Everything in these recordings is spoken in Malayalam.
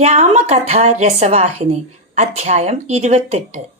രാമകഥ രസവാഹിനി അധ്യായം ഇരുപത്തെട്ട്.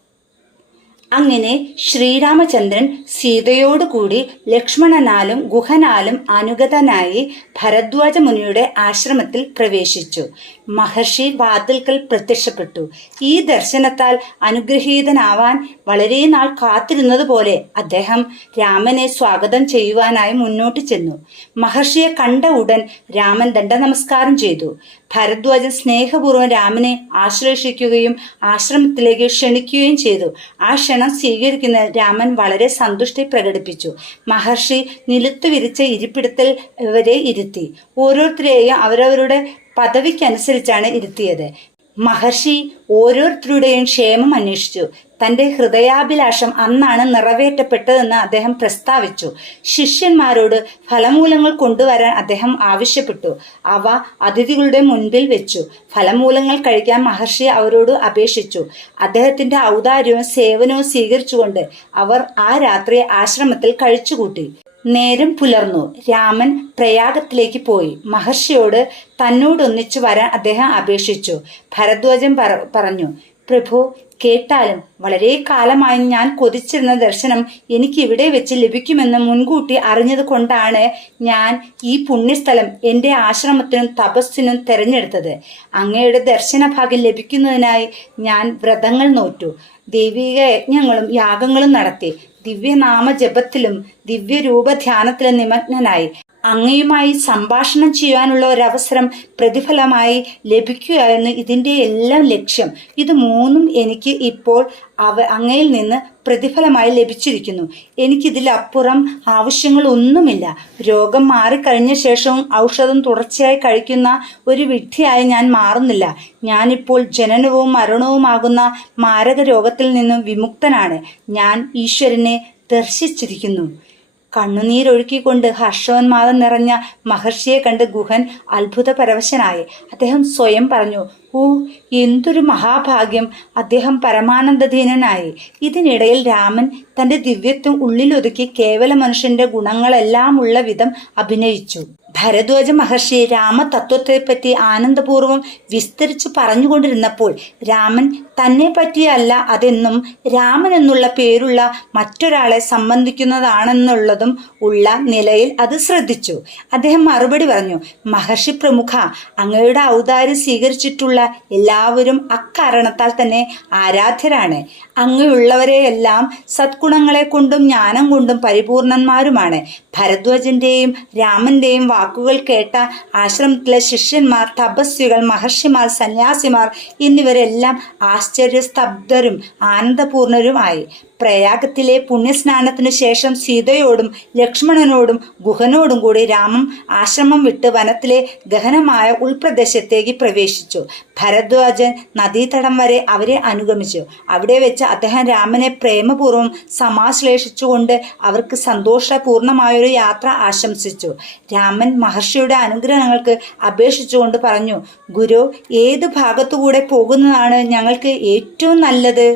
അങ്ങനെ ശ്രീരാമചന്ദ്രൻ സീതയോടുകൂടി ലക്ഷ്മണനാലും ഗുഹനാലും അനുഗതനായി ഭരദ്വാജ മുനിയുടെ ആശ്രമത്തിൽ പ്രവേശിച്ചു. മഹർഷി വാതിൽക്കൽ പ്രത്യക്ഷപ്പെട്ടു. ഈ ദർശനത്താൽ അനുഗ്രഹീതനാവാൻ വളരെ നാൾ കാത്തിരുന്നതുപോലെ അദ്ദേഹം രാമനെ സ്വാഗതം ചെയ്യുവാനായി മുന്നോട്ട് ചെന്നു. മഹർഷിയെ കണ്ട ഉടൻ രാമൻ ദണ്ഡ നമസ്കാരം ചെയ്തു. ഭരദ്വാജൻ സ്നേഹപൂർവം രാമനെ ആശ്ലേഷിക്കുകയും ആശ്രമത്തിലേക്ക് ക്ഷണിക്കുകയും ചെയ്തു. ആ സ്വീകരിക്കുന്ന രാമൻ വളരെ സന്തുഷ്ടി പ്രകടിപ്പിച്ചു. മഹർഷി നിലത്തു വിരിച്ച ഇരിപ്പിടത്തിൽ ഇവരെ ഇരുത്തി. ഓരോരുത്തരെയും അവരവരുടെ പദവിക്കനുസരിച്ചാണ് ഇരുത്തിയത്. മഹർഷി ഓരോരുത്തരുടെയും ക്ഷേമം അന്വേഷിച്ചു. തന്റെ ഹൃദയാഭിലാഷം അന്നാണ് നിറവേറ്റപ്പെട്ടതെന്ന് അദ്ദേഹം പ്രസ്താവിച്ചു. ശിഷ്യന്മാരോട് ഫലമൂലങ്ങൾ കൊണ്ടുവരാൻ അദ്ദേഹം ആവശ്യപ്പെട്ടു. അവ അതിഥികളുടെ മുൻപിൽ വെച്ചു. ഫലമൂലങ്ങൾ കഴിക്കാൻ മഹർഷി അവരോട് അപേക്ഷിച്ചു. അദ്ദേഹത്തിന്റെ ഔദാര്യവും സേവനവും സ്വീകരിച്ചുകൊണ്ട് അവർ ആ രാത്രി ആശ്രമത്തിൽ കഴിച്ചുകൂട്ടി. നേരം പുലർന്നു. രാമൻ പ്രയാഗത്തിലേക്ക് പോയി. മഹർഷിയോട് തന്നോടൊന്നിച്ചു വരാൻ അദ്ദേഹം അപേക്ഷിച്ചു. ഭരദ്വാജൻ പറ- പറഞ്ഞു പ്രഭു കേട്ടാലും വളരെ കാലമായി ഞാൻ കൊതിച്ചിരുന്ന ദർശനം എനിക്ക് ഇവിടെ വെച്ച് ലഭിക്കുമെന്ന് മുൻകൂട്ടി അറിഞ്ഞത് കൊണ്ടാണ് ഞാൻ ഈ പുണ്യസ്ഥലം എന്റെ ആശ്രമത്തിനും തപസ്സിനും തിരഞ്ഞെടുത്തത്. അങ്ങയുടെ ദർശന ഭാഗ്യം ലഭിക്കുന്നതിനായി ഞാൻ വ്രതങ്ങൾ നോറ്റു. ദൈവിക യജ്ഞങ്ങളും യാഗങ്ങളും നടത്തി. ദിവ്യനാമ ജപത്തിലും ദിവ്യരൂപധ്യാനത്തിലും നിമഗ്നനായി. അങ്ങയുമായി സംഭാഷണം ചെയ്യാനുള്ള ഒരവസരം പ്രതിഫലമായി ലഭിക്കുകയായിരുന്നു ഇതിന്റെ എല്ലാം ലക്ഷ്യം. ഇത് മൂന്നും എനിക്ക് ഇപ്പോൾ അവ അങ്ങയിൽ നിന്ന് പ്രതിഫലമായി ലഭിച്ചിരിക്കുന്നു. എനിക്കിതിലപ്പുറം ആവശ്യങ്ങളൊന്നുമില്ല രോഗം മാറിക്കഴിഞ്ഞ ശേഷവും ഔഷധം തുടർച്ചയായി കഴിക്കുന്ന ഒരു വിഡ്ഢിയായി ഞാൻ മാറുന്നില്ല. ഞാനിപ്പോൾ ജനനവും മരണവുമാകുന്ന മാരക രോഗത്തിൽ നിന്നും വിമുക്തനാണ്. ഞാൻ ഈശ്വരനെ ദർശിച്ചിരിക്കുന്നു. കണ്ണുനീരൊഴുക്കിക്കൊണ്ട് ഹർഷോന്മാദം നിറഞ്ഞ മഹർഷിയെ കണ്ട് ഗുഹൻ അത്ഭുതപരവശനായി. അദ്ദേഹം സ്വയം പറഞ്ഞു ഓ എന്തൊരു മഹാഭാഗ്യം. അദ്ദേഹം പരമാനന്ദധീനനായി. ഇതിനിടയിൽ രാമൻ തന്റെ ദിവ്യത്വം ഉള്ളിലൊതുക്കി കേവല മനുഷ്യന്റെ ഗുണങ്ങളെല്ലാം ഉള്ള വിധം അഭിനയിച്ചു. ഭരദ്വാജ മഹർഷി രാമതത്വത്തെപ്പറ്റി ആനന്ദപൂർവം വിസ്തരിച്ചു പറഞ്ഞുകൊണ്ടിരുന്നപ്പോൾ രാമൻ തന്നെ പറ്റിയല്ല അതെന്നും രാമൻ എന്നുള്ള പേരുള്ള മറ്റൊരാളെ സംബന്ധിക്കുന്നതാണെന്നുള്ളതും ഉള്ള നിലയിൽ അത് ശ്രദ്ധിച്ചു. അദ്ദേഹം മറുപടി പറഞ്ഞു മഹർഷി പ്രമുഖ അങ്ങയുടെ ഔദാര്യം സ്വീകരിച്ചിട്ടുള്ള എല്ലാവരും അക്കാരണത്താൽ തന്നെ ആരാധ്യരാണ്. അങ്ങയുള്ളവരെയെല്ലാം സദ്ഗുണങ്ങളെ കൊണ്ടും ജ്ഞാനം കൊണ്ടും പരിപൂർണന്മാരുമാണ്. ഭരദ്വാജന്റെയും രാമന്റെയും വാക്കുകൾ കേട്ട ആശ്രമത്തിലെ ശിഷ്യന്മാർ തപസ്വികൾ മഹർഷിമാർ സന്യാസിമാർ എന്നിവരെല്ലാം ആശ്ചര്യസ്തബ്ധരും ആനന്ദപൂർണരുമായി. പ്രയാഗത്തിലെ പുണ്യസ്നാനത്തിനു ശേഷം സീതയോടും ലക്ഷ്മണനോടും ഗുഹനോടും കൂടി രാമം ആശ്രമം വിട്ട് വനത്തിലെ ഗഹനമായ ഉൾപ്രദേശത്തേക്ക് പ്രവേശിച്ചു. ഭരദ്വാജൻ നദീതടം വരെ അവരെ അനുഗമിച്ചു. അവിടെ വെച്ച് അദ്ദേഹം രാമനെ പ്രേമപൂർവം സമാശ്ലേഷിച്ചുകൊണ്ട് അവർക്ക് സന്തോഷപൂർണമായൊരു യാത്ര ആശംസിച്ചു. രാമൻ മഹർഷിയുടെ അനുഗ്രഹങ്ങൾക്ക് അപേക്ഷിച്ചുകൊണ്ട് പറഞ്ഞു ഗുരു ഏത് ഭാഗത്തുകൂടെ പോകുന്നതാണ് ഞങ്ങൾക്ക് ഏറ്റവും നല്ലത്?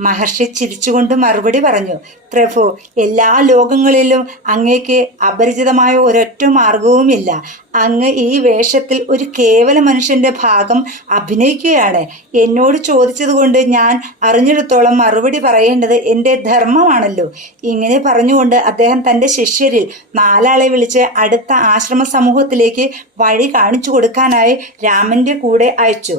മഹർഷി ചിരിച്ചുകൊണ്ട് മറുപടി പറഞ്ഞു പ്രഭു എല്ലാ ലോകങ്ങളിലും അങ്ങേക്ക് അപരിചിതമായ ഒരൊറ്റ മാർഗവുമില്ല അങ്ങ് ഈ വേഷത്തിൽ ഒരു കേവല മനുഷ്യന്റെ ഭാഗം അഭിനയിക്കുകയാണ്. എന്നോട് ചോദിച്ചതുകൊണ്ട് ഞാൻ അറിഞ്ഞിടത്തോളം മറുപടി പറയേണ്ടത് എന്റെ ധർമ്മമാണല്ലോ. ഇങ്ങനെ പറഞ്ഞുകൊണ്ട് അദ്ദേഹം തന്റെ ശിഷ്യരിൽ നാലാളെ വിളിച്ച് അടുത്ത ആശ്രമ സമൂഹത്തിലേക്ക് വഴി കാണിച്ചു കൊടുക്കാനായി രാമന്റെ കൂടെ അയച്ചു.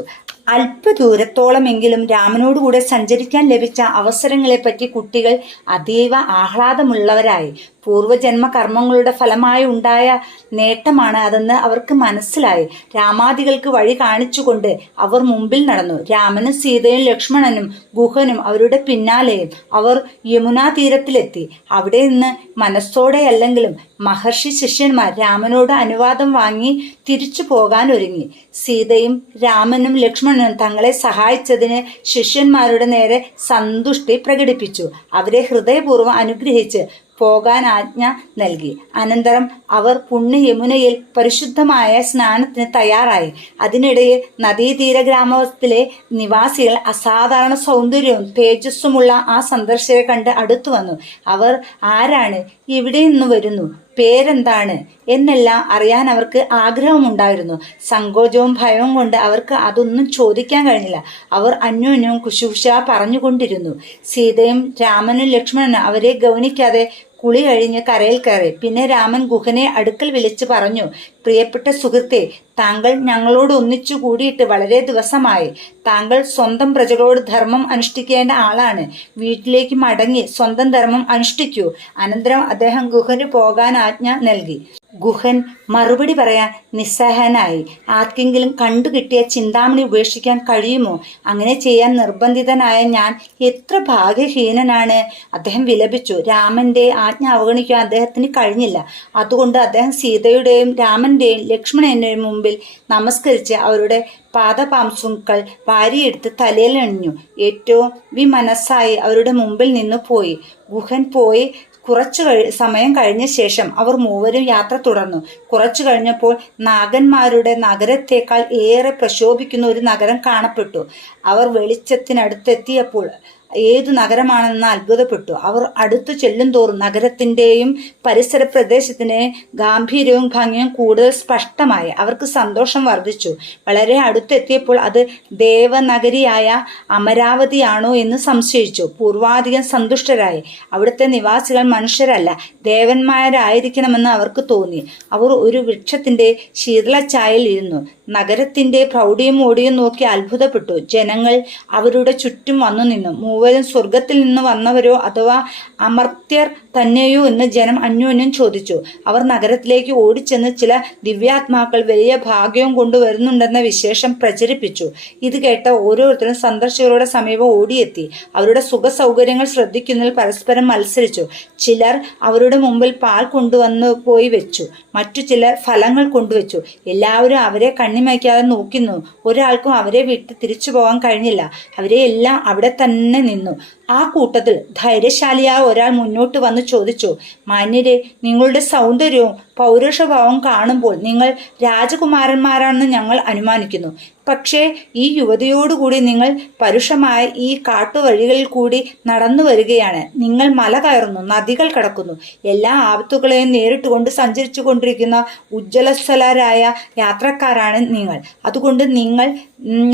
അല്പദൂരത്തോളമെങ്കിലും രാമനോടുകൂടെ സഞ്ചരിക്കാൻ ലഭിച്ച അവസരങ്ങളെപ്പറ്റി കുട്ടികൾ അതീവ ആഹ്ലാദമുള്ളവരായി. പൂർവജന്മ കർമ്മങ്ങളുടെ ഫലമായി ഉണ്ടായ നേട്ടമാണ് അതെന്ന് അവർക്ക് മനസ്സിലായി. രാമാദികൾക്ക് വഴി കാണിച്ചുകൊണ്ട് അവർ മുമ്പിൽ നടന്നു. രാമനും സീതയും ലക്ഷ്മണനും ഗുഹനും അവരുടെ പിന്നാലെയും അവർ യമുനാ തീരത്തിലെത്തി. അവിടെ നിന്ന് മനസ്സോടെയല്ലെങ്കിലും മഹർഷി ശിഷ്യന്മാർ രാമനോട് അനുവാദം വാങ്ങി തിരിച്ചു പോകാൻ ഒരുങ്ങി. സീതയും രാമനും ലക്ഷ്മണനും തങ്ങളെ സഹായിച്ചതിന് ശിഷ്യന്മാരുടെ നേരെ സന്തുഷ്ടി പ്രകടിപ്പിച്ചു. അവരെ ഹൃദയപൂർവം അനുഗ്രഹിച്ച് പോകാൻ ആജ്ഞ നൽകി. അനന്തരം അവർ പുണ്യ യമുനയിൽ പരിശുദ്ധമായ സ്നാനത്തിന് തയ്യാറായി. അതിനിടയിൽ നദീതീര ഗ്രാമത്തിലെ നിവാസികൾ അസാധാരണ സൗന്ദര്യവും തേജസ്സുമുള്ള ആ സന്ദർശകരെ കണ്ട് അടുത്തു വന്നു. അവർ ആരാണ്? ഇവിടെ നിന്ന് വരുന്നു? പേരെന്താണ്? എന്നെല്ലാം അറിയാൻ അവർക്ക് ആഗ്രഹമുണ്ടായിരുന്നു. സങ്കോചവും ഭയവും കൊണ്ട് അവർക്ക് അതൊന്നും ചോദിക്കാൻ കഴിഞ്ഞില്ല. അവർ അന്യോന്യവും കുശുകുശ പറഞ്ഞുകൊണ്ടിരുന്നു. സീതയും രാമനും ലക്ഷ്മണനും അവരെ ഗൗനിക്കാതെ കുളി കഴിഞ്ഞ് കരയിൽ കയറി. പിന്നെ രാമൻ ഗുഹനെ അടുക്കൽ വിളിച്ചു പറഞ്ഞു പ്രിയപ്പെട്ട സുഹൃത്തെ താങ്കൾ ഞങ്ങളോട് ഒന്നിച്ചു കൂടിയിട്ട് വളരെ ദിവസമായി. താങ്കൾ സ്വന്തം പ്രജകളോട് ധർമ്മം അനുഷ്ഠിക്കേണ്ട ആളാണ്. വീട്ടിലേക്ക് മടങ്ങി സ്വന്തം ധർമ്മം അനുഷ്ഠിക്കൂ. അനന്തരം അദ്ദേഹം ഗുഹന് പോകാൻ ആജ്ഞ നൽകി. ഗുഹൻ മറുപടി പറയാൻ നിസ്സഹനായി. ആർക്കെങ്കിലും കണ്ടുകിട്ടിയ ചിന്താമണി ഉപേക്ഷിക്കാൻ കഴിയുമോ? അങ്ങനെ ചെയ്യാൻ നിർബന്ധിതനായ ഞാൻ എത്ര ഭാഗ്യഹീനനാണ്. അദ്ദേഹം വിലപിച്ചു. രാമന്റെ ആജ്ഞ അവഗണിക്കാൻ അദ്ദേഹത്തിന് കഴിഞ്ഞില്ല. അതുകൊണ്ട് അദ്ദേഹം സീതയുടെയും രാമന്റെയും ലക്ഷ്മണന്റെയും മുമ്പിൽ നമസ്കരിച്ച് അവരുടെ പാദപാംസുക്കൾ വാരിയെടുത്ത് തലയിലണിഞ്ഞു ഏറ്റവും വിമനസ്സായി അവരുടെ മുമ്പിൽ നിന്ന് പോയി. ഗുഹൻ പോയി കുറച്ചു സമയം കഴിഞ്ഞ ശേഷം അവർ മൂവരും യാത്ര തുടർന്നു. കുറച്ചു കഴിഞ്ഞപ്പോൾ നാഗന്മാരുടെ നഗരത്തേക്കാൾ ഏറെ പ്രശോഭിക്കുന്ന ഒരു നഗരം കാണപ്പെട്ടു. അവർ വെളിച്ചത്തിനടുത്തെത്തിയപ്പോൾ ഏതു നഗരമാണെന്ന് അത്ഭുതപ്പെട്ടു. അവർ അടുത്തു ചെല്ലും തോറും നഗരത്തിന്റെയും പരിസര പ്രദേശത്തിന് ഗാംഭീര്യവും ഭംഗിയും കൂടുതൽ സ്പഷ്ടമായി. അവർക്ക് സന്തോഷം വർദ്ധിച്ചു. വളരെ അടുത്തെത്തിയപ്പോൾ അത് ദേവനഗരിയായ അമരാവതിയാണോ എന്ന് സംശയിച്ചു. പൂർവാധികം സന്തുഷ്ടരായി. അവിടുത്തെ നിവാസികൾ മനുഷ്യരല്ല ദേവന്മാരായിരിക്കണമെന്ന് അവർക്ക് തോന്നി. അവർ ഒരു വൃക്ഷത്തിന്റെ ശീതളച്ചായയിൽ ഇരുന്നു. നഗരത്തിന്റെ പ്രൗഢിയും ഓടിയും നോക്കി അത്ഭുതപ്പെട്ടു. ജനങ്ങൾ അവരുടെ ചുറ്റും വന്നു നിന്നു. മൂവരും സ്വർഗത്തിൽ നിന്ന് വന്നവരോ അഥവാ അമർത്യർ തന്നെയോ എന്ന് ജനം അന്യോന്യം ചോദിച്ചു. അവർ നഗരത്തിലേക്ക് ഓടിച്ചെന്ന് ചില ദിവ്യാത്മാക്കൾ വലിയ ഭാഗ്യവും കൊണ്ടുവരുന്നുണ്ടെന്ന വിശേഷം പ്രചരിപ്പിച്ചു. ഇത് കേട്ട ഓരോരുത്തരും സന്ദർശകരുടെ സമീപം ഓടിയെത്തി. അവരുടെ സുഖ സൗകര്യങ്ങൾ ശ്രദ്ധിക്കുന്നതിൽ പരസ്പരം മത്സരിച്ചു. ചിലർ അവരുടെ മുമ്പിൽ പാൽ കൊണ്ടുവന്ന് പോയി വെച്ചു. മറ്റു ചിലർ ഫലങ്ങൾ കൊണ്ടുവച്ചു. എല്ലാവരും അവരെ കണ്ണിമയ്ക്കാതെ നോക്കുന്നു. ഒരാൾക്കും അവരെ വിട്ട് തിരിച്ചു പോകാൻ കഴിഞ്ഞില്ല. അവരെ എല്ലാം അവിടെ തന്നെ നിന്നു. ആ കൂട്ടത്തിൽ ധൈര്യശാലിയായ ഒരാൾ മുന്നോട്ട് വന്ന് ചോദിച്ചു മാന്യരെ നിങ്ങളുടെ സൗന്ദര്യവും പൗരുഷഭാവം കാണുമ്പോൾ നിങ്ങൾ രാജകുമാരന്മാരാണെന്ന് ഞങ്ങൾ അനുമാനിക്കുന്നു. പക്ഷേ ഈ യുവതിയോടുകൂടി നിങ്ങൾ പരുഷമായ ഈ കാട്ടുവഴികളിൽ കൂടി നടന്നു വരികയാണ്. നിങ്ങൾ മല കയറുന്നു നദികൾ കടക്കുന്നു. എല്ലാ ആപത്തുകളെയും നേരിട്ടുകൊണ്ട് സഞ്ചരിച്ചു കൊണ്ടിരിക്കുന്ന ഉജ്ജ്വലസ്ഥലരായ യാത്രക്കാരാണ് നിങ്ങൾ. അതുകൊണ്ട് നിങ്ങൾ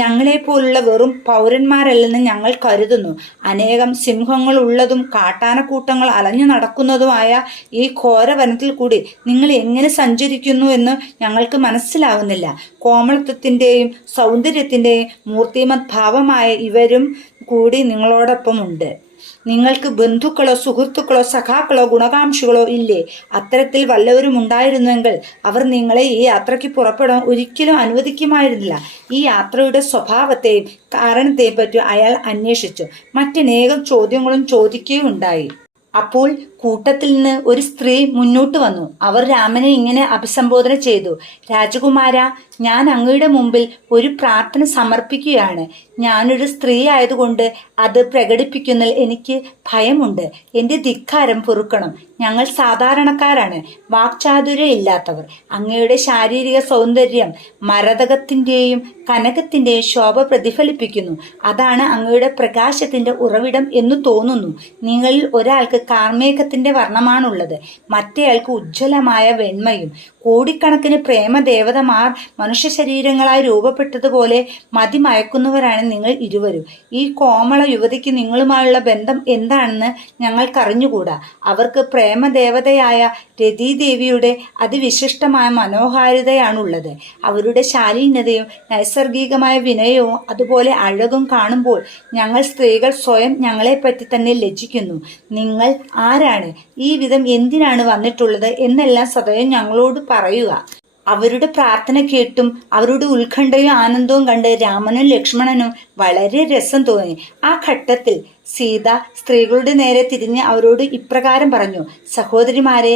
ഞങ്ങളെപ്പോലുള്ള വെറും പൗരന്മാരല്ലെന്ന് ഞങ്ങൾ കരുതുന്നു. അനേകം സിംഹങ്ങൾ ഉള്ളതും കാട്ടാനക്കൂട്ടങ്ങൾ അലഞ്ഞു നടക്കുന്നതുമായ ഈ ഘോരവനത്തിൽ കൂടി നിങ്ങൾ എങ്ങനെ സഞ്ചരിക്കുന്നു എന്ന് ഞങ്ങൾക്ക് മനസ്സിലാവുന്നില്ല. കോമളത്വത്തിന്റെയും സൗന്ദര്യത്തിന്റെയും മൂർത്തിമത് ഭാവമായ ഇവരും കൂടി നിങ്ങളോടൊപ്പമുണ്ട് നിങ്ങൾക്ക് ബന്ധുക്കളോ സുഹൃത്തുക്കളോ സഖാക്കളോ ഗുണകാംക്ഷികളോ ഇല്ലേ? അത്തരത്തിൽ വല്ലവരും ഉണ്ടായിരുന്നെങ്കിൽ അവർ നിങ്ങളെ ഈ യാത്രയ്ക്ക് പുറപ്പെടാൻ ഒരിക്കലും അനുവദിക്കുമായിരുന്നില്ല. ഈ യാത്രയുടെ സ്വഭാവത്തെയും കാരണത്തെയും പറ്റി അയാൾ അന്വേഷിച്ചു. മറ്റനേകം ചോദ്യങ്ങളും ചോദിക്കുകയുണ്ടായി. അപ്പോൾ കൂട്ടത്തിൽ നിന്ന് ഒരു സ്ത്രീ മുന്നോട്ട് വന്നു. അവർ രാമനെ ഇങ്ങനെ അഭിസംബോധന ചെയ്തു. രാജകുമാര ഞാൻ അങ്ങയുടെ മുമ്പിൽ ഒരു പ്രാർത്ഥന സമർപ്പിക്കുകയാണ്. ഞാനൊരു സ്ത്രീ ആയതുകൊണ്ട് അത് പ്രകടിപ്പിക്കുന്നതിൽ എനിക്ക് ഭയമുണ്ട്. എന്റെ ധിക്കാരം പൊറുക്കണം. ഞങ്ങൾ സാധാരണക്കാരാണ്. വാക്ചാതുര്യം ഇല്ലാത്തവർ. അങ്ങയുടെ ശാരീരിക സൗന്ദര്യം മരതകത്തിന്റെയും കനകത്തിന്റെയും ശോഭ പ്രതിഫലിപ്പിക്കുന്നു. അതാണ് അങ്ങയുടെ പ്രകാശത്തിന്റെ ഉറവിടം എന്ന് തോന്നുന്നു. നിങ്ങളിൽ ഒരാൾക്ക് കാർമേഘത്തിന്റെ വർണമാണുള്ളത്. മറ്റേയാൾക്ക് ഉജ്ജ്വലമായ വെണ്മയും. കോടിക്കണക്കിന് പ്രേമദേവതമാർ മനുഷ്യ ശരീരങ്ങളായി രൂപപ്പെട്ടതുപോലെ മതിമയക്കുന്നവരാണ് നിങ്ങൾ ഇരുവരും. ഈ കോമള യുവതിക്ക് നിങ്ങളുമായുള്ള ബന്ധം എന്താണെന്ന് ഞങ്ങൾക്കറിഞ്ഞുകൂടാ. അവർക്ക് പ്രേമദേവതയായ രതീദേവിയുടെ അതിവിശിഷ്ടമായ മനോഹാരിതയാണുള്ളത്. അവരുടെ ശാലീനതയും നൈസർഗികമായ വിനയവും അതുപോലെ അഴകും കാണുമ്പോൾ ഞങ്ങൾ സ്ത്രീകൾ സ്വയം ഞങ്ങളെപ്പറ്റി തന്നെ ലജ്ജിക്കുന്നു. നിങ്ങൾ ആരാണ്? ഈ വിധം എന്തിനാണ് വന്നിട്ടുള്ളത്? എന്നെല്ലാം സദയം ഞങ്ങളോട് പറയുക. അവരുടെ പ്രാർത്ഥന കേട്ടും അവരുടെ ഉത്കണ്ഠയും ആനന്ദവും കണ്ട് രാമനും ലക്ഷ്മണനും വളരെ രസം തോന്നി. ആ ഘട്ടത്തിൽ സീത സ്ത്രീകളുടെ നേരെ തിരിഞ്ഞ് അവരോട് ഇപ്രകാരം പറഞ്ഞു സഹോദരിമാരെ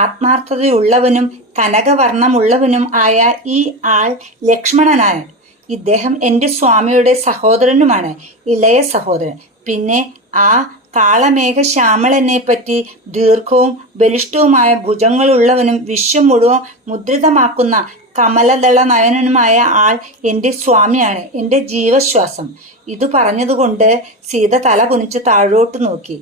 ആത്മാർത്ഥതയുള്ളവനും കനകവർണമുള്ളവനും ആയ ഈ ആൾ ലക്ഷ്മണനായ ഇദ്ദേഹം എന്റെ സ്വാമിയുടെ സഹോദരനുമാണ് ഇളയ സഹോദരൻ. പിന്നെ ആ കാളമേഘ ശ്യാമളനെ പറ്റി ദീർഘവും ബലിഷ്ഠവുമായ ഭുജങ്ങളുള്ളവനും വിശ്വം മുഴുവൻ മുദ്രിതമാക്കുന്ന കമലദള നയനനുമായ ആൾ എന്റെ സ്വാമിയാണ് എന്റെ ജീവശ്വാസം. ഇത് പറഞ്ഞതുകൊണ്ട് സീത തല കുനിച്ച് താഴോട്ട് നോക്കി.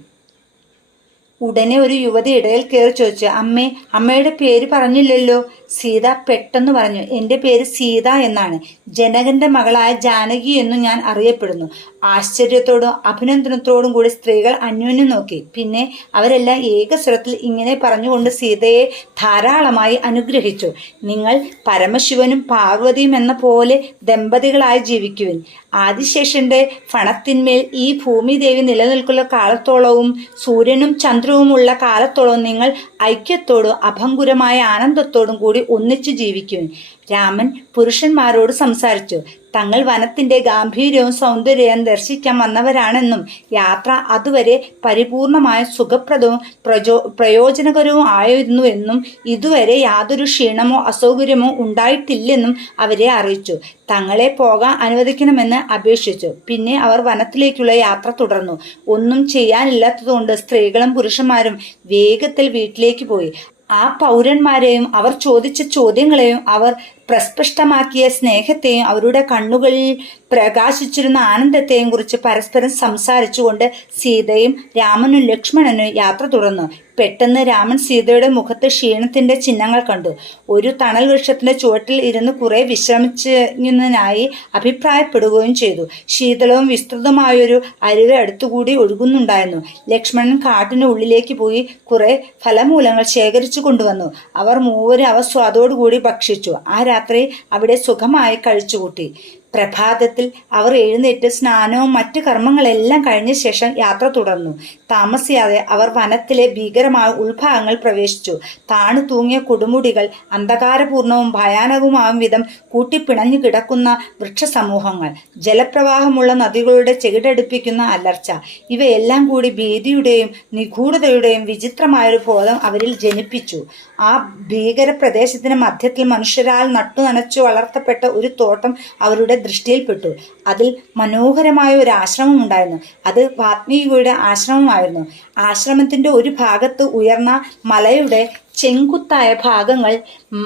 ഉടനെ ഒരു യുവതി ഇടയിൽ കയറി ചോദിച്ചു അമ്മേ അമ്മയുടെ പേര് പറഞ്ഞില്ലല്ലോ? സീത പെട്ടെന്ന് പറഞ്ഞു. എന്റെ പേര് സീത എന്നാണ്. ജനകന്റെ മകളായ ജാനകി എന്നു ഞാൻ അറിയപ്പെടുന്നു. ആശ്ചര്യത്തോടും അഭിനന്ദനത്തോടും കൂടി സ്ത്രീകൾ അന്യോന്യം നോക്കി. പിന്നെ അവരെല്ലാം ഏകസ്വരത്തിൽ ഇങ്ങനെ പറഞ്ഞുകൊണ്ട് സീതയെ ധാരാളമായി അനുഗ്രഹിച്ചു. നിങ്ങൾ പരമശിവനും പാർവതിയും എന്ന പോലെ ദമ്പതികളായി ജീവിക്കുവിൻ. ആദിശേഷന്റെ ഫണത്തിന്മേൽ ഈ ഭൂമിദേവി നിലനിൽക്കുന്ന കാലത്തോളവും സൂര്യനും ചന്ദ്രവുമുള്ള കാലത്തോളവും നിങ്ങൾ ഐക്യത്തോടും അഭംഗുരമായ ആനന്ദത്തോടും കൂടി ഒന്നിച്ചു ജീവിക്കുവിൻ രാമൻ പുരുഷന്മാരോട് സംസാരിച്ചു. തങ്ങൾ വനത്തിന്റെ ഗാംഭീര്യവും സൗന്ദര്യവും ദർശിക്കാൻ വന്നവരാണെന്നും യാത്ര അതുവരെ പരിപൂർണമായ സുഖപ്രദവും പ്രചോ പ്രയോജനകരവും ആയിരുന്നുവെന്നും ഇതുവരെ യാതൊരു ക്ഷീണമോ അസൗകര്യമോ ഉണ്ടായിട്ടില്ലെന്നും അവരെ അറിയിച്ചു. തങ്ങളെ പോകാൻ അനുവദിക്കണമെന്ന് അപേക്ഷിച്ചു. പിന്നെ അവർ വനത്തിലേക്കുള്ള യാത്ര തുടർന്നു. ഒന്നും ചെയ്യാനില്ലാത്തതുകൊണ്ട് സ്ത്രീകളും പുരുഷന്മാരും വേഗത്തിൽ വീട്ടിലേക്ക് പോയി. ആ പൗരന്മാരെയും അവർ ചോദിച്ച ചോദ്യങ്ങളെയും അവർ പ്രസ്പഷ്ടമാക്കിയ സ്നേഹത്തെയും അവരുടെ കണ്ണുകളിൽ പ്രകാശിച്ചിരുന്ന ആനന്ദത്തെയും കുറിച്ച് പരസ്പരം സംസാരിച്ചുകൊണ്ട് സീതയും രാമനും ലക്ഷ്മണനും യാത്ര തുടർന്നു. പെട്ടെന്ന് രാമൻ സീതയുടെ മുഖത്ത് ക്ഷീണത്തിന്റെ ചിഹ്നങ്ങൾ കണ്ടു. ഒരു തണൽ വൃക്ഷത്തിന്റെ ചുവട്ടിൽ ഇരുന്ന് കുറെ വിശ്രമിച്ചതിനായി അഭിപ്രായപ്പെടുകയും ചെയ്തു. ശീതളവും വിസ്തൃതമായൊരു അരുവ അടുത്തുകൂടി ഒഴുകുന്നുണ്ടായിരുന്നു. ലക്ഷ്മണൻ കാട്ടിന് ഉള്ളിലേക്ക് പോയി കുറെ ഫലമൂലങ്ങൾ ശേഖരിച്ചു കൊണ്ടുവന്നു. അവർ മൂവരും അവ സ്വാദോടുകൂടി ഭക്ഷിച്ചു. ആ രാത്രി അവിടെ സുഖമായി കഴിച്ചുകൂട്ടി. പ്രഭാതത്തിൽ അവർ എഴുന്നേറ്റ് സ്നാനവും മറ്റു കർമ്മങ്ങളെല്ലാം കഴിഞ്ഞ ശേഷം യാത്ര തുടർന്നു. താമസിയാതെ അവർ വനത്തിലെ ഭീകരമായ ഉൾഭാഗങ്ങൾ പ്രവേശിച്ചു. താണു തൂങ്ങിയ കൊടുമുടികൾ അന്ധകാരപൂർണവും ഭയാനകവുമാവും വിധം കൂട്ടിപ്പിണഞ്ഞു കിടക്കുന്ന വൃക്ഷസമൂഹങ്ങൾ ജലപ്രവാഹമുള്ള നദികളുടെ ചെകിടടുപ്പിക്കുന്ന അലർച്ച ഇവയെല്ലാം കൂടി ഭീതിയുടെയും നിഗൂഢതയുടെയും വിചിത്രമായൊരു ബോധം അവരിൽ ജനിപ്പിച്ചു. ആ ഭീകര പ്രദേശത്തിന് മധ്യത്തിൽ മനുഷ്യരാൽ നട്ടുനനച്ചു വളർത്തപ്പെട്ട ഒരു തോട്ടം അവരുടെ ദൃഷ്ടിയിൽപ്പെട്ടു. അതിൽ മനോഹരമായ ഒരു ആശ്രമം ഉണ്ടായിരുന്നു. അത് വാത്മീകിയുടെ ആശ്രമമായിരുന്നു. ആശ്രമത്തിന്റെ ഒരു ഭാഗത്ത് ഉയർന്ന മലയുടെ ചെങ്കുത്തായ ഭാഗങ്ങൾ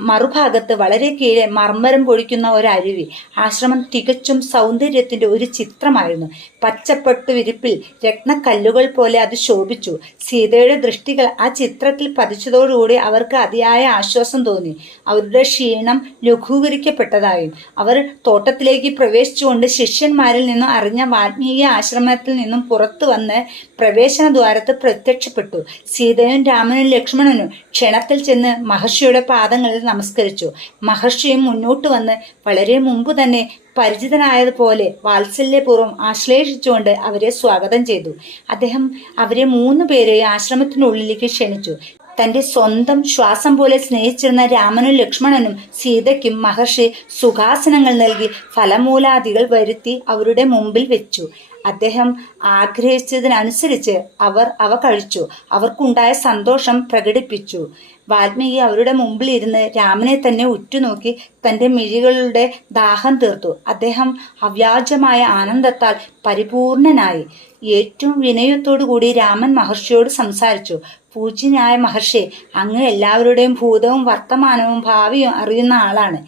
മറുഭാഗത്ത് വളരെ കീഴെ മർമ്മരം പൊഴിക്കുന്ന ഒരു അരുവി ആശ്രമം തികച്ചും സൗന്ദര്യത്തിന്റെ ഒരു ചിത്രമായിരുന്നു. പച്ചപ്പെട്ടു വിരിപ്പിൽ രത്നക്കല്ലുകൾ പോലെ അത് ശോഭിച്ചു. സീതയുടെ ദൃഷ്ടികൾ ആ ചിത്രത്തിൽ പതിച്ചതോടുകൂടി അവർക്ക് അതിയായ ആശ്വാസം തോന്നി. അവരുടെ ക്ഷീണം ലഘൂകരിക്കപ്പെട്ടതായും അവർ തോട്ടത്തിലേക്ക് പ്രവേശിച്ചുകൊണ്ട് ശിഷ്യന്മാരിൽ നിന്നും അറിഞ്ഞ വാൽമീകി ആശ്രമത്തിൽ നിന്നും പുറത്തു വന്ന് പ്രവേശന ദ്വാരത്ത് പ്രത്യക്ഷപ്പെട്ടു. സീതയും രാമനും ലക്ഷ്മണനും ക്ഷണത്തിൽ ചെന്ന് മഹർഷിയുടെ പാദങ്ങളിൽ നമസ്കരിച്ചു. മഹർഷിയും മുന്നോട്ട് വന്ന് വളരെ മുമ്പ് തന്നെ പരിചിതനായതുപോലെ വാത്സല്യപൂർവം ആശ്ലേഷിച്ചുകൊണ്ട് അവരെ സ്വാഗതം ചെയ്തു. അദ്ദേഹം അവരെ മൂന്ന് പേരെ ആശ്രമത്തിനുള്ളിലേക്ക് ക്ഷണിച്ചു. തന്റെ സ്വന്തം ശ്വാസം പോലെ സ്നേഹിച്ചിരുന്ന രാമനും ലക്ഷ്മണനും സീതയ്ക്കും മഹർഷി സുഖാസനങ്ങൾ നൽകി ഫലമൂലാദികൾ വരുത്തി അവരുടെ മുമ്പിൽ വെച്ചു. അദ്ദേഹം ആഗ്രഹിച്ചതിനനുസരിച്ച് അവർ അവ കഴിച്ചു. അവർക്കുണ്ടായ സന്തോഷം പ്രകടിപ്പിച്ചു. വാൽമീകി അവരുടെ മുമ്പിൽ ഇരുന്ന് രാമനെ തന്നെ ഉറ്റുനോക്കി തന്റെ മിഴികളുടെ ദാഹം തീർത്തു. അദ്ദേഹം അവ്യാജമായ ആനന്ദത്താൽ പരിപൂർണനായി. ഏറ്റവും വിനയത്തോടു കൂടി രാമൻ മഹർഷിയോട് സംസാരിച്ചു. പൂജ്യനായ മഹർഷി അങ്ങ് എല്ലാവരുടെയും ഭൂതവും വർത്തമാനവും ഭാവിയും അറിയുന്ന ആളാണ്.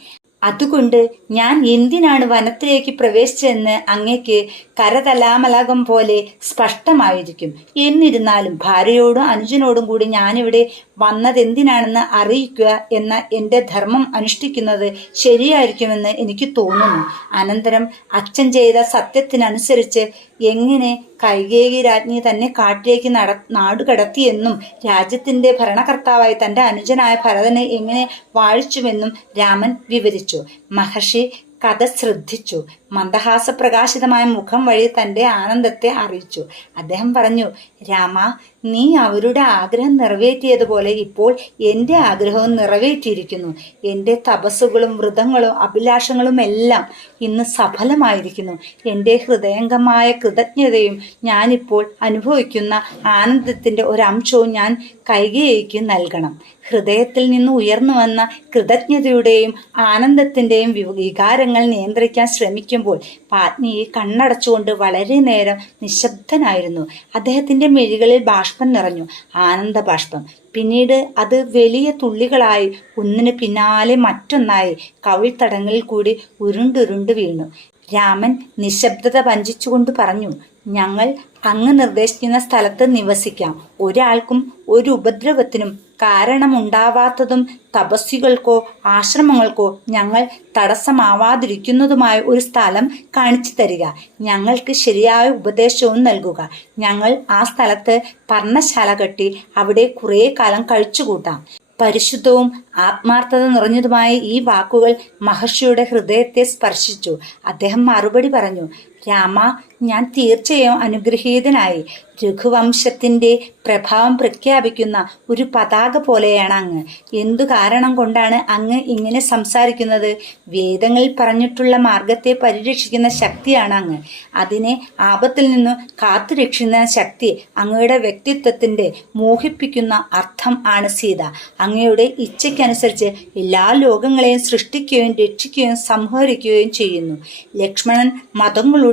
അതുകൊണ്ട് ഞാൻ എന്തിനാണ് വനത്തിലേക്ക് പ്രവേശിച്ചതെന്ന് അങ്ങയ്ക്ക് കരതലാമലകം പോലെ സ്പഷ്ടമായിരിക്കും. എന്നിരുന്നാലും ഭാര്യയോടും അനുജനോടും കൂടി ഞാനിവിടെ വന്നതെന്തിനാണെന്ന് അറിയിക്കുക എന്ന എന്റെ ധർമ്മം അനുഷ്ഠിക്കുന്നത് ശരിയായിരിക്കുമെന്ന് എനിക്ക് തോന്നുന്നു. അനന്തരം അച്ഛൻ ചെയ്ത സത്യത്തിനനുസരിച്ച് എങ്ങനെ കൈകേകി രാജ്ഞി തന്നെ കാട്ടിലേക്ക് നട നാടുകടത്തിയെന്നും രാജ്യത്തിന്റെ ഭരണകർത്താവായി തന്റെ അനുജനായ ഭരതനെ എങ്ങനെ വാഴിച്ചുവെന്നും രാമൻ വിവരിച്ചു. മഹർഷി കഥ ശ്രദ്ധിച്ചു. മന്ദഹാസപ്രകാശിതമായ മുഖം വഴി തന്റെ ആനന്ദത്തെ അറിയിച്ചു. അദ്ദേഹം പറഞ്ഞു രാമ നീ അവരുടെ ആഗ്രഹം നിറവേറ്റിയതുപോലെ ഇപ്പോൾ എന്റെ ആഗ്രഹവും നിറവേറ്റിയിരിക്കുന്നു. എന്റെ തപസ്സുകളും വ്രതങ്ങളും അഭിലാഷങ്ങളും എല്ലാം ഇന്ന് സഫലമായിരിക്കുന്നു. എന്റെ ഹൃദയംഗമായ കൃതജ്ഞതയും ഞാനിപ്പോൾ അനുഭവിക്കുന്ന ആനന്ദത്തിന്റെ ഒരംശവും ഞാൻ കൈകേയിക്ക് നൽകണം. ഹൃദയത്തിൽ നിന്ന് ഉയർന്നു വന്ന കൃതജ്ഞതയുടെയും ആനന്ദത്തിന്റെയും വികാരങ്ങൾ നിയന്ത്രിക്കാൻ ശ്രമിക്കുമ്പോൾ പാത്നി കണ്ണടച്ചുകൊണ്ട് വളരെ നേരം നിശബ്ദനായിരുന്നു. അദ്ദേഹത്തിന്റെ മെഴികളിൽ ബാഷ്പം നിറഞ്ഞു. ആനന്ദ ബാഷ്പം പിന്നീട് അത് വലിയ തുള്ളികളായി ഒന്നിന് പിന്നാലെ മറ്റൊന്നായി കവിൾത്തടങ്ങളിൽ കൂടി ഉരുണ്ടുരുണ്ട് വീണു. രാമൻ നിശബ്ദത വഞ്ചിച്ചുകൊണ്ട് പറഞ്ഞു ഞങ്ങൾ അങ്ങ് നിർദ്ദേശിക്കുന്ന സ്ഥലത്ത് നിവസിക്കാം. ഒരാൾക്കും ഒരു ഉപദ്രവത്തിനും കാരണമുണ്ടാവാത്തതും തപസ്വികൾക്കോ ആശ്രമങ്ങൾക്കോ ഞങ്ങൾ തടസ്സമാവാതിരിക്കുന്നതുമായ ഒരു സ്ഥലം കാണിച്ചു തരിക. ഞങ്ങൾക്ക് ശരിയായ ഉപദേശവും നൽകുക. ഞങ്ങൾ ആ സ്ഥലത്ത് പർണശാല കെട്ടി അവിടെ കുറേ കാലം കഴിച്ചുകൂട്ടാം. പരിശുദ്ധവും ആത്മാർത്ഥത നിറഞ്ഞതുമായ ഈ വാക്കുകൾ മഹർഷിയുടെ ഹൃദയത്തെ സ്പർശിച്ചു. അദ്ദേഹം മറുപടി പറഞ്ഞു രാമ ഞാൻ തീർച്ചയായും അനുഗ്രഹീതനായി. രഘുവംശത്തിന്റെ പ്രഭാവം പ്രഖ്യാപിക്കുന്ന ഒരു പതാക പോലെയാണ് അങ്ങ്. എന്തു കാരണം കൊണ്ടാണ് അങ്ങ് ഇങ്ങനെ സംസാരിക്കുന്നത്? വേദങ്ങളിൽ പറഞ്ഞിട്ടുള്ള മാർഗത്തെ പരിരക്ഷിക്കുന്ന ശക്തിയാണ് അങ്ങ്. അതിനെ ആപത്തിൽ നിന്ന് കാത്തുരക്ഷിക്കുന്ന ശക്തി അങ്ങയുടെ വ്യക്തിത്വത്തിന്റെ മോഹിപ്പിക്കുന്ന അർത്ഥം ആണ് സീത. അങ്ങയുടെ ഇച്ഛയ്ക്കനുസരിച്ച് എല്ലാ ലോകങ്ങളെയും സൃഷ്ടിക്കുകയും രക്ഷിക്കുകയും സംഹരിക്കുകയും ചെയ്യുന്നു. ലക്ഷ്മണൻ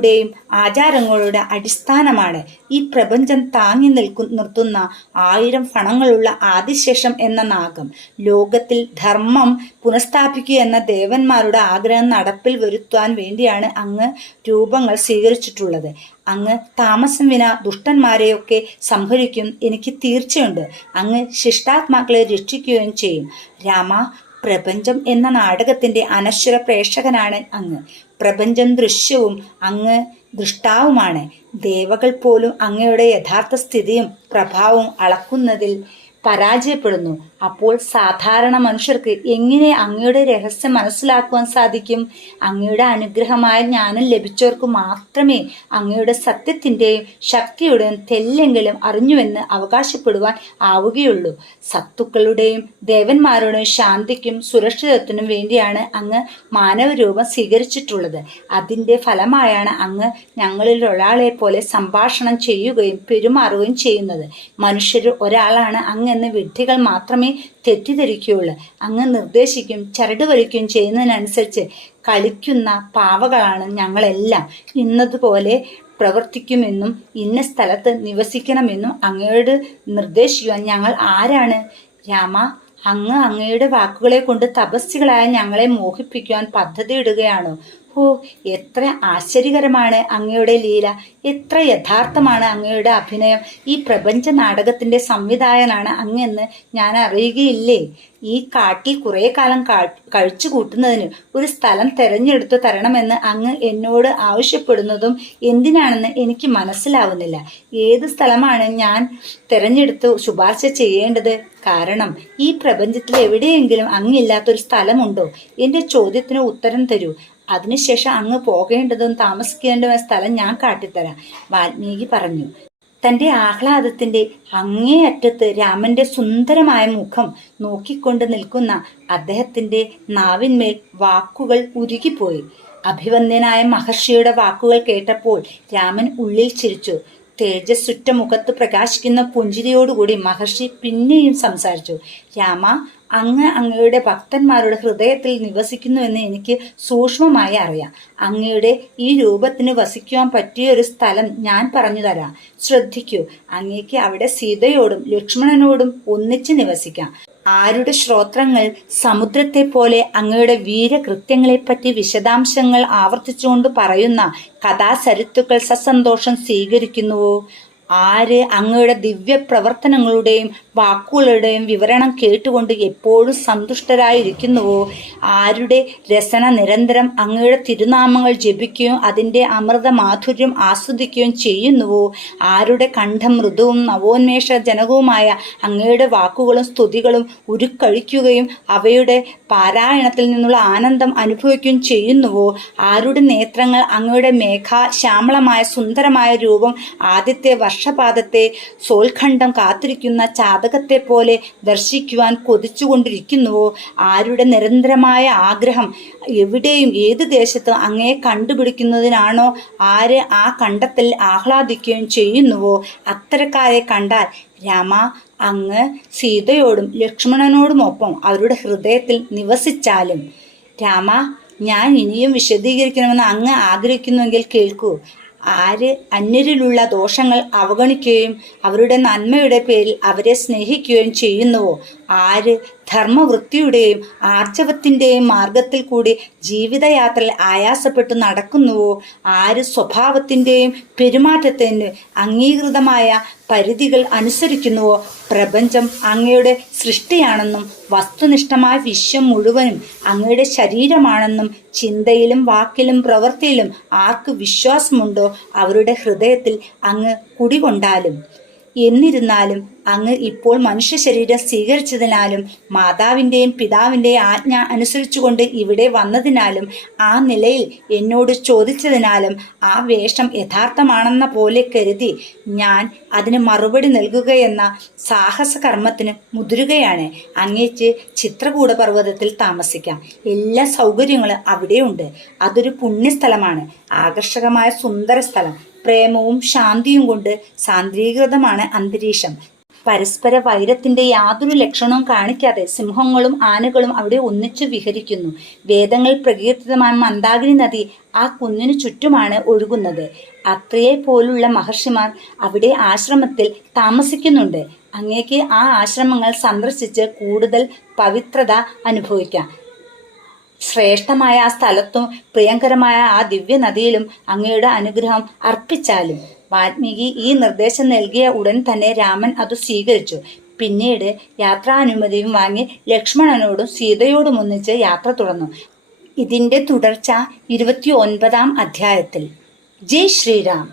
മതങ്ങളുടെയും ആചാരങ്ങളുടെ അടിസ്ഥാനമാണ് ഈ പ്രപഞ്ചം താങ്ങി നിൽക്കു നിർത്തുന്ന ആയിരം ഫണങ്ങളുള്ള ആദിശേഷം എന്ന നാഗം. ലോകത്തിൽ ധർമ്മം പുനഃസ്ഥാപിക്കുക എന്ന ദേവന്മാരുടെ ആഗ്രഹം നടപ്പിൽ വരുത്താൻ വേണ്ടിയാണ് അങ്ങ് രൂപങ്ങൾ സ്വീകരിച്ചിട്ടുള്ളത്. അങ്ങ് താമസം വിന ദുഷ്ടന്മാരെയൊക്കെ സംഹരിക്കും എനിക്ക് തീർച്ചയുണ്ട്. അങ്ങ് ശിഷ്ടാത്മാക്കളെ രക്ഷിക്കുകയും ചെയ്യും. രാമ പ്രപഞ്ചം എന്ന നാടകത്തിന്റെ അനശ്വര പ്രേക്ഷകനാണ് അങ്ങ്. പ്രപഞ്ചം ദൃശ്യവും അങ്ങ് ദൃഷ്ടാവുമാണ്. ദേവകൾ പോലും അങ്ങയുടെ യഥാർത്ഥ സ്ഥിതിയും പ്രഭാവവും അളക്കുന്നതിൽ പരാജയപ്പെടുന്നു. അപ്പോൾ സാധാരണ മനുഷ്യർക്ക് എങ്ങനെ അങ്ങയുടെ രഹസ്യം മനസ്സിലാക്കുവാൻ സാധിക്കും? അങ്ങയുടെ അനുഗ്രഹമായ ജ്ഞാനം ലഭിച്ചവർക്ക് മാത്രമേ അങ്ങയുടെ സത്യത്തിന്റെയും ശക്തിയുടെയും തെല്ലെങ്കിലും അറിഞ്ഞുവെന്ന് അവകാശപ്പെടുവാൻ ആവുകയുള്ളൂ. സത്തുക്കളുടെയും ദേവന്മാരുടെയും ശാന്തിക്കും സുരക്ഷിതത്വത്തിനും വേണ്ടിയാണ് അങ്ങ് മാനവരൂപം സ്വീകരിച്ചിട്ടുള്ളത്. അതിന്റെ ഫലമായാണ് അങ്ങ് ഞങ്ങളിൽ ഒരാളെ പോലെ സംഭാഷണം ചെയ്യുകയും പെരുമാറുകയും ചെയ്യുന്നത്. മനുഷ്യർ ഒരാളാണ് അങ്ങെന്ന് വിഡ്ഢികൾ മാത്രമേ തെറ്റിദ്ധരിക്കുകയുള്ളൂ. അങ്ങ് നിർദ്ദേശിക്കും ചരട് വലിക്കുകയും ചെയ്യുന്നതിനനുസരിച്ച് കളിക്കുന്ന പാവകളാണ് ഞങ്ങളെല്ലാം. ഇന്നതുപോലെ പ്രവർത്തിക്കുമെന്നും ഇന്ന സ്ഥലത്ത് നിവസിക്കണമെന്നും അങ്ങയോട് നിർദ്ദേശിക്കുവാൻ ഞങ്ങൾ ആരാണ്? രാമ അങ്ങ് അങ്ങയുടെ വാക്കുകളെ കൊണ്ട് തപസ്സികളായ ഞങ്ങളെ മോഹിപ്പിക്കുവാൻ പദ്ധതിയിടുകയാണോ? ഓ എത്ര ആശ്ചര്യകരമാണ് അങ്ങയുടെ ലീല. എത്ര യഥാർത്ഥമാണ് അങ്ങയുടെ അഭിനയം. ഈ പ്രപഞ്ച നാടകത്തിന്റെ സംവിധായകനാണ് അങ്ങെന്ന് ഞാൻ അറിയുകയില്ലേ? ഈ കാട്ടിൽ കുറേ കാലം കഴിച്ചു കൂട്ടുന്നതിന് ഒരു സ്ഥലം തെരഞ്ഞെടുത്തു തരണമെന്ന് അങ്ങ് എന്നോട് ആവശ്യപ്പെടുന്നതും എന്തിനാണെന്ന് എനിക്ക് മനസ്സിലാവുന്നില്ല. ഏത് സ്ഥലമാണ് ഞാൻ തിരഞ്ഞെടുത്ത് ശുപാർശ ചെയ്യേണ്ടത്? കാരണം ഈ പ്രപഞ്ചത്തിൽ എവിടെയെങ്കിലും അങ്ങില്ലാത്തൊരു സ്ഥലമുണ്ടോ? എന്റെ ചോദ്യത്തിന് ഉത്തരം തരൂ. അതിനുശേഷം അങ്ങ് പോകേണ്ടതും താമസിക്കേണ്ടതുമായ സ്ഥലം ഞാൻ കാട്ടിത്തരാം വാൽമീകി പറഞ്ഞു. തന്റെ ആഹ്ലാദത്തിന്റെ അങ്ങേയറ്റത്ത് രാമന്റെ സുന്ദരമായ മുഖം നോക്കിക്കൊണ്ട് നിൽക്കുന്ന അദ്ദേഹത്തിന്റെ നാവിന്മേൽ വാക്കുകൾ ഉരുകിപ്പോയി. അഭിവന്ദ്യനായ മഹർഷിയുടെ വാക്കുകൾ കേട്ടപ്പോൾ രാമൻ ഉള്ളിൽ ചിരിച്ചു. തേജസ്സുറ്റ മുഖത്ത് പ്രകാശിക്കുന്ന പുഞ്ചിരിയോടുകൂടി മഹർഷി പിന്നെയും സംസാരിച്ചു. രാമ അങ്ങ് അങ്ങയുടെ ഭക്തന്മാരുടെ ഹൃദയത്തിൽ നിവസിക്കുന്നുവെന്ന് എനിക്ക് സൂക്ഷ്മമായി അറിയാം. അങ്ങയുടെ ഈ രൂപത്തിന് വസിക്കുവാൻ പറ്റിയ ഒരു സ്ഥലം ഞാൻ പറഞ്ഞു തരാം. ശ്രദ്ധിക്കൂ അങ്ങേക്ക് അവിടെ സീതയോടും ലക്ഷ്മണനോടും ഒന്നിച്ച് നിവസിക്കാം. ആരുടെ ശ്രോത്രങ്ങൾ സമുദ്രത്തെ പോലെ അങ്ങയുടെ വീരകൃത്യങ്ങളെപ്പറ്റി വിശദാംശങ്ങൾ ആവർത്തിച്ചുകൊണ്ട് പറയുന്ന കഥാസരുത്തുക്കൾ സസന്തോഷം സ്വീകരിക്കുന്നുവോ? ആര് അങ്ങയുടെ ദിവ്യ പ്രവർത്തനങ്ങളുടെയും വാക്കുകളുടെയും വിവരണം കേട്ടുകൊണ്ട് എപ്പോഴും സന്തുഷ്ടരായിരിക്കുന്നുവോ? ആരുടെ രസന നിരന്തരം അങ്ങയുടെ തിരുനാമങ്ങൾ ജപിക്കുകയും അതിന്റെ അമൃത മാധുര്യം ആസ്വദിക്കുകയും ചെയ്യുന്നുവോ? ആരുടെ കണ്ഠം മൃദുവും നവോന്മേഷജനകവുമായ അങ്ങയുടെ വാക്കുകളും സ്തുതികളും ഉരുക്കഴിക്കുകയും അവയുടെ പാരായണത്തിൽ നിന്നുള്ള ആനന്ദം അനുഭവിക്കുകയും ചെയ്യുന്നുവോ? ആരുടെ നേത്രങ്ങൾ അങ്ങയുടെ മേഘ ശ്യാമളമായ സുന്ദരമായ രൂപം ആദ്യത്തെ വർഷപാതത്തെ സോൽഖണ്ഡം കാത്തിരിക്കുന്ന ചാതകത്തെ പോലെ ദർശിക്കുവാൻ കൊതിച്ചുകൊണ്ടിരിക്കുന്നുവോ? ആരുടെ നിരന്തരമായ ആഗ്രഹം? എവിടെയും ഏത് ദേശത്തും അങ്ങയെ കണ്ടുപിടിക്കുന്നതിനാണോ ആര് ആ കണ്ടെത്തൽ ആഹ്ലാദിക്കുകയും ചെയ്യുന്നുവോ? അത്തരക്കാരെ കണ്ടാൽ രാമ അങ്ങ് സീതയോടും ലക്ഷ്മണനോടുമൊപ്പം അവരുടെ ഹൃദയത്തിൽ നിവസിച്ചാലും. രാമ ഞാൻ ഇനിയും വിശദീകരിക്കണമെന്ന് അങ്ങ് ആഗ്രഹിക്കുന്നുവെങ്കിൽ കേൾക്കൂ. ആര് അന്യരിലുള്ള ദോഷങ്ങൾ അവഗണിക്കുകയും അവരുടെ നന്മയുടെ പേരിൽ അവരെ സ്നേഹിക്കുകയും ചെയ്യുന്നുവോ? ആര് ധർമ്മവൃത്തിയുടെയും ആർജവത്തിന്റെയും മാർഗത്തിൽ കൂടി ജീവിതയാത്രയിൽ ആയാസപ്പെട്ടു നടക്കുന്നുവോ? ആര് സ്വഭാവത്തിന്റെയും പെരുമാറ്റത്തിന് അംഗീകൃതമായ പരിധികൾ അനുസരിക്കുന്നുവോ? പ്രപഞ്ചം അങ്ങയുടെ സൃഷ്ടിയാണെന്നും വസ്തുനിഷ്ഠമായ വിശ്വം മുഴുവനും അങ്ങയുടെ ശരീരമാണെന്നും ചിന്തയിലും വാക്കിലും പ്രവൃത്തിയിലും ആർക്ക് വിശ്വാസമുണ്ടോ? അവരുടെ ഹൃദയത്തിൽ അങ്ങ് കുടികൊണ്ടാലും. എന്നിരുന്നാലും അങ്ങ് ഇപ്പോൾ മനുഷ്യ ശരീരം സ്വീകരിച്ചതിനാലും മാതാവിന്റെയും പിതാവിന്റെയും ആജ്ഞ അനുസരിച്ചുകൊണ്ട് ഇവിടെ വന്നതിനാലും ആ നിലയിൽ എന്നോട് ചോദിച്ചതിനാലും ആ വേഷം യഥാർത്ഥമാണെന്ന പോലെ കരുതി ഞാൻ അതിന് മറുപടി നൽകുകയെന്ന സാഹസകർമ്മത്തിന് മുതിരുകയാണ്. അങ്ങേക്ക് ചിത്രകൂട പർവതത്തിൽ താമസിക്കാം. എല്ലാ സൗകര്യങ്ങളും അവിടെയുണ്ട്. അതൊരു പുണ്യസ്ഥലമാണ്. ആകർഷകമായ സുന്ദര സ്ഥലം. പ്രേമവും ശാന്തിയും കൊണ്ട് സാന്ദ്രീകൃതമാണ് അന്തരീക്ഷം. പരസ്പര വൈരത്തിന്റെ യാതൊരു ലക്ഷണവും കാണിക്കാതെ സിംഹങ്ങളും ആനകളും അവിടെ ഒന്നിച്ചു വിഹരിക്കുന്നു. വേദങ്ങൾ പ്രകീർത്തിതമായ മന്ദാകിനി നദി ആ കുന്നിനു ചുറ്റുമാണ് ഒഴുകുന്നത്. അത്രയെ പോലുള്ള മഹർഷിമാർ അവിടെ ആശ്രമത്തിൽ താമസിക്കുന്നുണ്ട്. അങ്ങേക്ക് ആ ആശ്രമങ്ങൾ സന്ദർശിച്ച് കൂടുതൽ പവിത്രത അനുഭവിക്കാം. ശ്രേഷ്ഠമായ ആ സ്ഥലത്തും പ്രിയങ്കരമായ ആ ദിവ്യ നദിയിലും അങ്ങയുടെ അനുഗ്രഹം അർപ്പിച്ചാലും വാൽമീകി ഈ നിർദ്ദേശം നൽകിയ ഉടൻ തന്നെ രാമൻ അത് സ്വീകരിച്ചു. പിന്നീട് യാത്രാനുമതിയും വാങ്ങി ലക്ഷ്മണനോടും സീതയോടും ഒന്നിച്ച് യാത്ര തുടർന്നു. ഇതിന്റെ തുടർച്ച ഇരുപത്തി ഒൻപതാം അധ്യായത്തിൽ. ജയ് ശ്രീറാം